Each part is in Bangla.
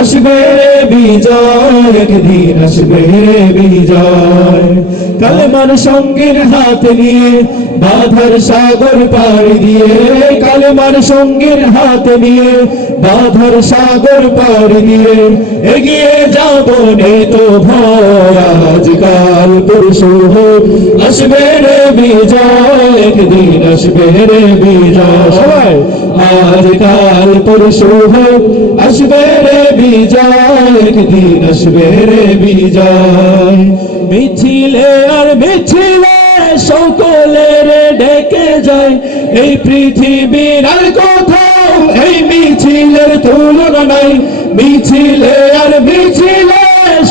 আসবে রে কালেমার সঙ্গের হাত নিয়ে, বাধার সাগর পাড়ি দিয়ে, কালেমার সঙ্গের হাত নিয়ে, বাধার সাগর পাড়ি দিয়ে, এগিয়ে যাব নে তো আজকাল পরশু হোক আসবে রে বিজয়, একদিন আসবে রে বিজয়। সবাই। আজকাল পরশু হোক আসবে রে বিজয়, একদিন আসবে রে বিজয়। মিছিলে আর মিছিলে সকলের ডেকে যায়, এই পৃথিবীর আর কোথাও এই মিছিলের তুলনা নাই। মিছিলে আর মিছিলে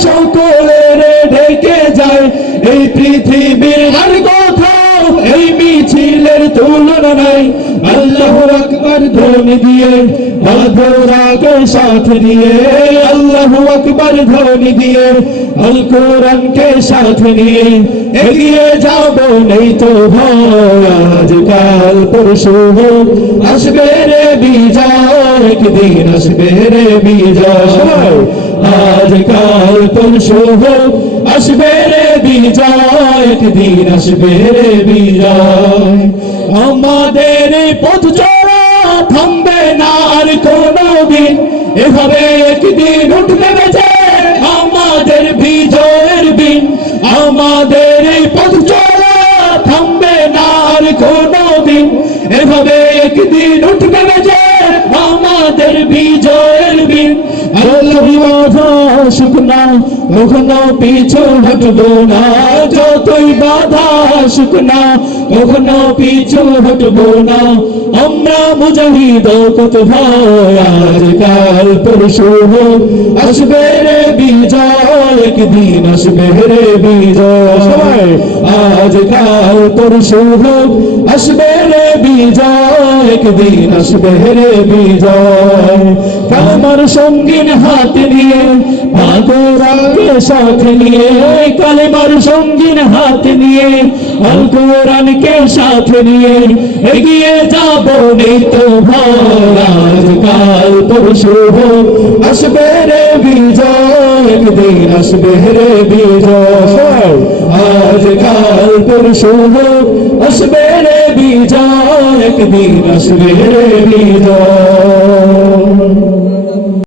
সকলের ডেকে যায়, এই পৃথিবীর আর কোথাও তুলনা নাই আল্লাহ আকবার ধ্বনি দিয়ে বাদরাকে সাথ দিয়ে, আল্লাহ আকবার ধ্বনি দিয়ে, আল কোরআনকে সাথ নিয়ে, এগিয়ে যাব নেই তো আজকাল পরশু আসবে রে বিজয়, একদিন আসবে রে বিজয় পরশু আসবে রে বিজয় একদিন আসবে রে বিজয়। আমাদের পথ চলা থামবে না আর কোনো দিন এভাবে একদিন উঠবে বেঁচে আমাদের বিজয়ের দিন। আমাদের পথ চলা থামবে না আর কোনো দিন এভাবে একদিন উঠবে বেঁচে আমাদের বাধা শুকনা কখনো পিছু হটবো না। যতই বাধা শুকনা কখনো পিছু হটবো না। আমরা মুজাহিদ কত ভয় আজকাল পরশু হোক আসবে রে বিজয় একদিন আসবে রে বিজয়। পরশু আসবে রে বিজয়। একদিন আসবে রে বিজয়। কামার সঙ্গীন হাত নিয়ে ভাগরাকে সাথ নিয়ে, কালেমার সঙ্গীন হাত নিয়ে হোক আসবে রে বিজয় একদিন আসবে বিজয়।